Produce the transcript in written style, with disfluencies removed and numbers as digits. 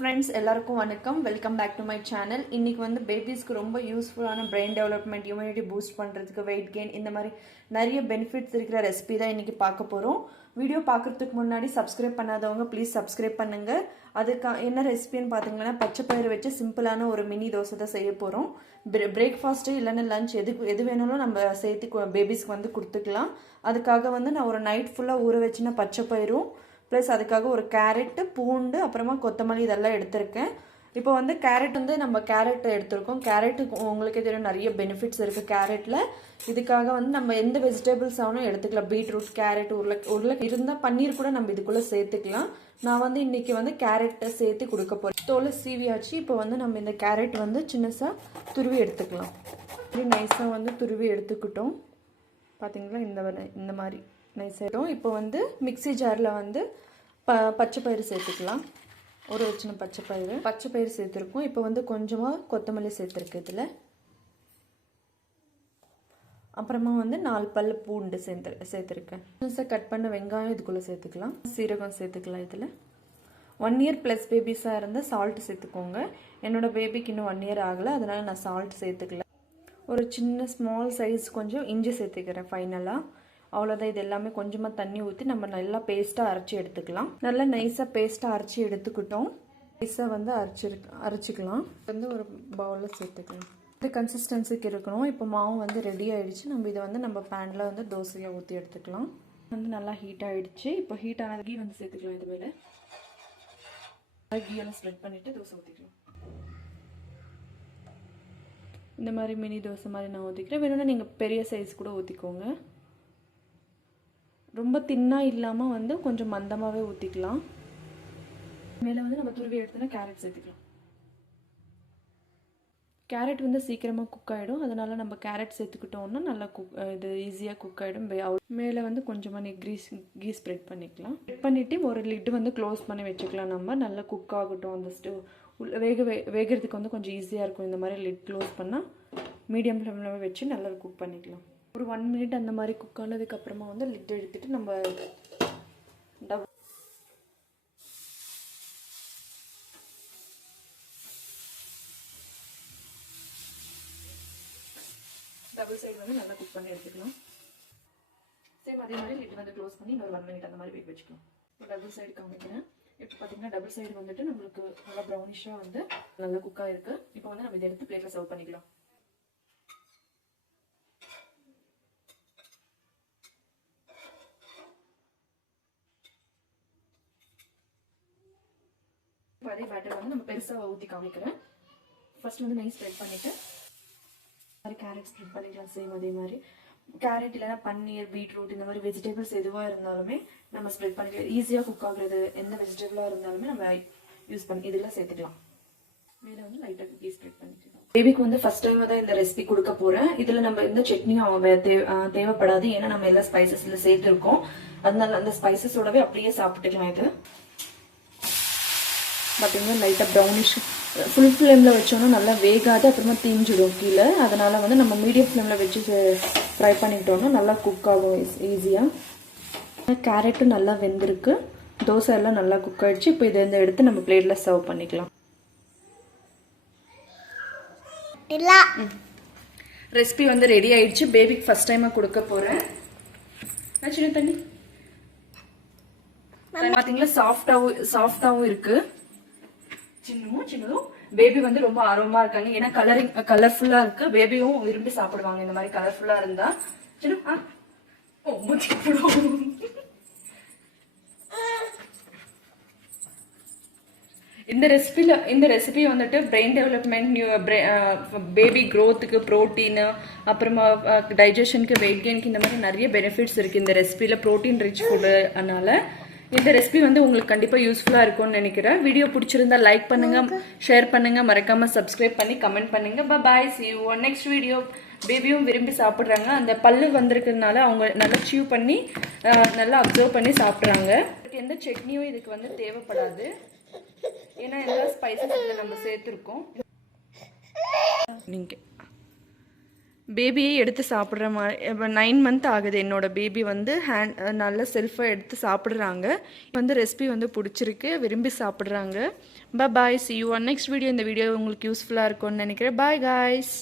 friends, எல்லாருக்கும் வணக்கம். Welcome back to my channel. இன்னைக்கு வந்து பேபிஸ்க்கு ரொம்ப யூஸ்ஃபுல்லான பிரெயின் டெவலப்மெண்ட், இம்யூனிட்டி பூஸ்ட் பண்ணுறதுக்கு, வெயிட் கெயின் இந்த மாதிரி நிறைய பெனிஃபிட்ஸ் இருக்கிற ரெசிபி தான் இன்னைக்கு பார்க்க போகிறோம். வீடியோ பார்க்குறதுக்கு முன்னாடி சப்ஸ்கிரைப் பண்ணாதவங்க ப்ளீஸ் சப்ஸ்கிரைப் பண்ணுங்கள். அதுக்கு என்ன ரெசிபின்னு பார்த்தீங்கன்னா பச்சை பயிறு வச்சு சிம்பிளான ஒரு மினி தோசை தான் செய்ய போகிறோம். பிரேக்ஃபாஸ்ட்டு இல்லைன்னா லஞ்ச் எது வேணாலும் நம்ம சேர்த்து பேபிஸ்க்கு வந்து கொடுத்துக்கலாம். அதுக்காக வந்து நான் ஒரு நைட் ஃபுல்லாக ஊற வச்சுன்னா பச்சை பயிரும் ப்ளஸ் அதுக்காக ஒரு கேரட்டு, பூண்டு, அப்புறமா கொத்தமல்லி இதெல்லாம் எடுத்திருக்கேன். இப்போ வந்து கேரட் வந்து நம்ம கேரட் எடுத்திருக்கோம். கேரட்டுக்கு உங்களுக்கே தெரியும் நிறைய பெனிஃபிட்ஸ் இருக்குது கேரட்டில். இதுக்காக வந்து நம்ம எந்த வெஜிடபிள்ஸ் ஆகணும் எடுத்துக்கலாம். பீட்ரூட், கேரட், உருளை இருந்தால் பன்னீர் கூட நம்ம இதுக்குள்ளே சேர்த்துக்கலாம். நான் வந்து இன்றைக்கி வந்து கேரட்டை சேர்த்து கொடுக்க போகிறேன். தோலை சீவியாச்சு. இப்போ வந்து நம்ம இந்த கேரட் வந்து சின்னசாக துருவி எடுத்துக்கலாம். இப்படி நைஸாக வந்து துருவி எடுத்துக்கிட்டோம். பார்த்தீங்களா, இந்த மாதிரி நைஸ் ஆகிடும். இப்போ வந்து மிக்சி ஜாரில் வந்து பச்சை பயிறு சேர்த்துக்கலாம். ஒரு வச்சுன பச்சை பயிறு சேர்த்துருக்கோம். இப்போ வந்து கொஞ்சமாக கொத்தமல்லி சேர்த்துருக்கு இதில். அப்புறமா வந்து 4 பல் பூண்டு சேர்த்துருக்கேன். கட் பண்ண வெங்காயம் இதுக்குள்ளே சேர்த்துக்கலாம். சீரகம் சேர்த்துக்கலாம். இதில் 1 இயர் ப்ளஸ் பேபிஸாக இருந்தால் சால்ட் சேர்த்துக்கோங்க. என்னோடய பேபிக்கு இன்னும் 1 இயர் ஆகலை, அதனால் நான் சால்ட் சேர்த்துக்கல. ஒரு சின்ன ஸ்மால் சைஸ் கொஞ்சம் இஞ்சி சேர்த்துக்கிறேன் ஃபைனலாக. அவ்வளோதான். இது எல்லாமே கொஞ்சமாக தண்ணி ஊற்றி நம்ம நல்லா பேஸ்ட்டாக அரைச்சி எடுத்துக்கலாம். நல்லா நைஸாக பேஸ்ட்டாக அரைச்சி எடுத்துக்கிட்டோம். நைஸாக வந்து அரைச்சிக்கலாம். வந்து ஒரு பவுலில் சேர்த்துக்கலாம். இது கன்சிஸ்டன்சிக்கு இருக்கணும். இப்போ மாவு வந்து ரெடி ஆகிடுச்சு. நம்ம இதை வந்து நம்ம பேனில் வந்து தோசையாக ஊற்றி எடுத்துக்கலாம். வந்து நல்லா ஹீட் ஆகிடுச்சு. இப்போ ஹீட் ஆனது கீ வந்து சேர்த்துக்கலாம். இது மேலே கீயெல்லாம் ஸ்ப்ரெட் பண்ணிவிட்டு தோசை ஊற்றிக்கலாம். இந்த மாதிரி மினி தோசை மாதிரி நான் ஊற்றிக்கிறேன். வேணும்னா நீங்கள் பெரிய சைஸ் கூட ஊற்றிக்கோங்க. ரொம்ப தின்னாக இல்லாமல் வந்து கொஞ்சம் மந்தமாகவே ஊற்றிக்கலாம். மேலே வந்து நம்ம துருவி எடுத்தோன்னா கேரட் சேர்த்துக்கலாம். கேரட் வந்து சீக்கிரமாக குக் ஆகிடும். அதனால் நம்ம கேரட் சேர்த்துக்கிட்டோம்னா நல்லா இது ஈஸியாக குக் ஆகிடும். மேலே வந்து கொஞ்சமாக கீ ஸ்ப்ரெட் பண்ணிக்கலாம். ஸ்ப்ரெட் பண்ணிவிட்டு ஒரு லிட்டு வந்து க்ளோஸ் பண்ணி வச்சுக்கலாம். நம்ம நல்லா குக் ஆகட்டும். அந்த ஸ்டவ் வேகிறதுக்கு வந்து கொஞ்சம் ஈஸியாக இருக்கும். இந்த மாதிரி லிட் க்ளோஸ் பண்ணால் மீடியம் ஃப்ளேமில் வச்சு நல்லா குக் பண்ணிக்கலாம். ஒரு 1 மினிட் அந்த மாதிரி குக் ஆனதுக்கப்புறமா வந்து லிட் எடுத்துட்டு நம்ம டபுள் சைடு வந்து நல்லா குக் பண்ணி எடுத்துக்கலாம். சேம் அதே மாதிரி லிட் வந்து க்ளோஸ் பண்ணி இன்னொரு 1 மினிட் அந்த மாதிரி வெயிட் வச்சுக்கலாம். இப்போ டபுள் சைடு காமிக்கிறேன். இப்போ பார்த்தீங்கன்னா டபுள் சைடு வந்துட்டு நம்மளுக்கு நல்லா ப்ரௌனிஷாக வந்து நல்லா குக்காக இருக்குது. இப்போ வந்து நம்ம இதை எடுத்து பிளேட்டில் சர்வ் பண்ணிக்கலாம். அதே பேட்டர் வந்து நம்ம பெருசாக ஊற்றி காமிக்கிறேன். ஃபர்ஸ்ட் வந்து நைஸ் ஸ்ப்ரெட் பண்ணிவிட்டு மாதிரி கேரட் ஸ்ப்ரெட் பண்ணிக்கலாம். சேம் அதே மாதிரி கேரட் இல்லைனா பன்னீர், பீட்ரூட் இந்த மாதிரி வெஜிடபிள்ஸ் எதுவாக இருந்தாலுமே நம்ம ஸ்ப்ரெட் பண்ணிக்கலாம். ஈஸியாக குக் ஆகுறது எந்த வெஜிடபிளாக இருந்தாலுமே நம்ம யூஸ் பண்ணி இதெல்லாம் சேர்த்துக்கலாம். மேலே வந்து லைட்டாக குக்கி ஸ்ப்ரெட் பண்ணிக்கலாம். பேபிக்கு வந்து ஃபர்ஸ்ட் டைம் தான் இந்த ரெசிபி கொடுக்க போகிறேன். இதில் நம்ம எந்த சட்னியும் தேவைப்படாது. ஏன்னா நம்ம எல்லா ஸ்பைசஸில் சேர்த்துருக்கோம். அதனால அந்த ஸ்பைசஸோடவே அப்படியே சாப்பிட்டுக்கலாம். இது பார்த்தீங்கன்னா லைட்டாக ப்ரௌனிஷ் ஃபுல் ஃப்ளேமில் வச்சோன்னா நல்லா வேகாது, அப்புறமா தீஞ்சிடும் கீழே. அதனால் வந்து நம்ம மீடியம் ஃப்ளேமில் வச்சு ஃப்ரை பண்ணிக்கிட்டோம்னா நல்லா குக் ஆகும் ஈஸியாக. கேரட்டும் நல்லா வெந்திருக்கு. தோசை எல்லாம் நல்லா குக் ஆகிடுச்சு. இப்போ இதை எடுத்து நம்ம பிளேட்டில் சர்வ் பண்ணிக்கலாம். ரெசிபி வந்து ரெடி ஆயிடுச்சு. பேபிக்கு ஃபர்ஸ்ட் டைமாக கொடுக்க போகிறேன். சின்ன தண்ணி பார்த்தீங்களா, சாஃப்டாகவும் இருக்குது. சின்னதும் பேபி வந்து ரொம்ப ஆர்வமா இருக்காங்க. ஏன்னா கலர்ஃபுல்லா இருக்கு. பேபியும் விரும்பி சாப்பிடுவாங்க இந்த மாதிரி கலர்ஃபுல்லா இருந்தா. இந்த ரெசிபி வந்துட்டு பிரெயின் டெவலப்மெண்ட், பேபி க்ரோத்துக்கு, ப்ரோட்டீன், அப்புறமா டைஜஷனுக்கு, வெயிட் கெயினுக்கு இந்த மாதிரி நிறைய பெனிஃபிட்ஸ் இருக்கு இந்த ரெசிபியில. Protein rich food. அதனால இந்த ரெசிபி வந்து உங்களுக்கு கண்டிப்பாக யூஸ்ஃபுல்லாக இருக்கும்னு நினைக்கிறேன். வீடியோ பிடிச்சிருந்தா லைக் பண்ணுங்க, ஷேர் பண்ணுங்க, மறக்காம சப்ஸ்கிரைப் பண்ணி கமெண்ட் பண்ணுங்க. பாய், see you on next video. பேபியும் விரும்பி சாப்பிட்றாங்க. அந்த பல்லு வந்திருக்கிறதுனால அவங்க நல்லா சீவ் பண்ணி நல்லா அப்சர்வ் பண்ணி சாப்பிட்றாங்க. எந்த சட்னியும் இதுக்கு வந்து தேவைப்படாது. ஏன்னா எல்லா ஸ்பைசஸ் இதில் நம்ம சேர்த்துருக்கோம். பேபியை எடுத்து சாப்பிட்ற மாதிரி இப்போ 9 மந்த் ஆகுது என்னோட பேபி வந்து நல்ல செல்ஃபாக எடுத்து சாப்பிட்றாங்க. வந்து ரெசிபி வந்து பிடிச்சிருக்கு, விரும்பி சாப்பிட்றாங்க. பாய், see you on next video. இந்த வீடியோ உங்களுக்கு யூஸ்ஃபுல்லாக இருக்கும்னு நினைக்கிறேன். Bye guys.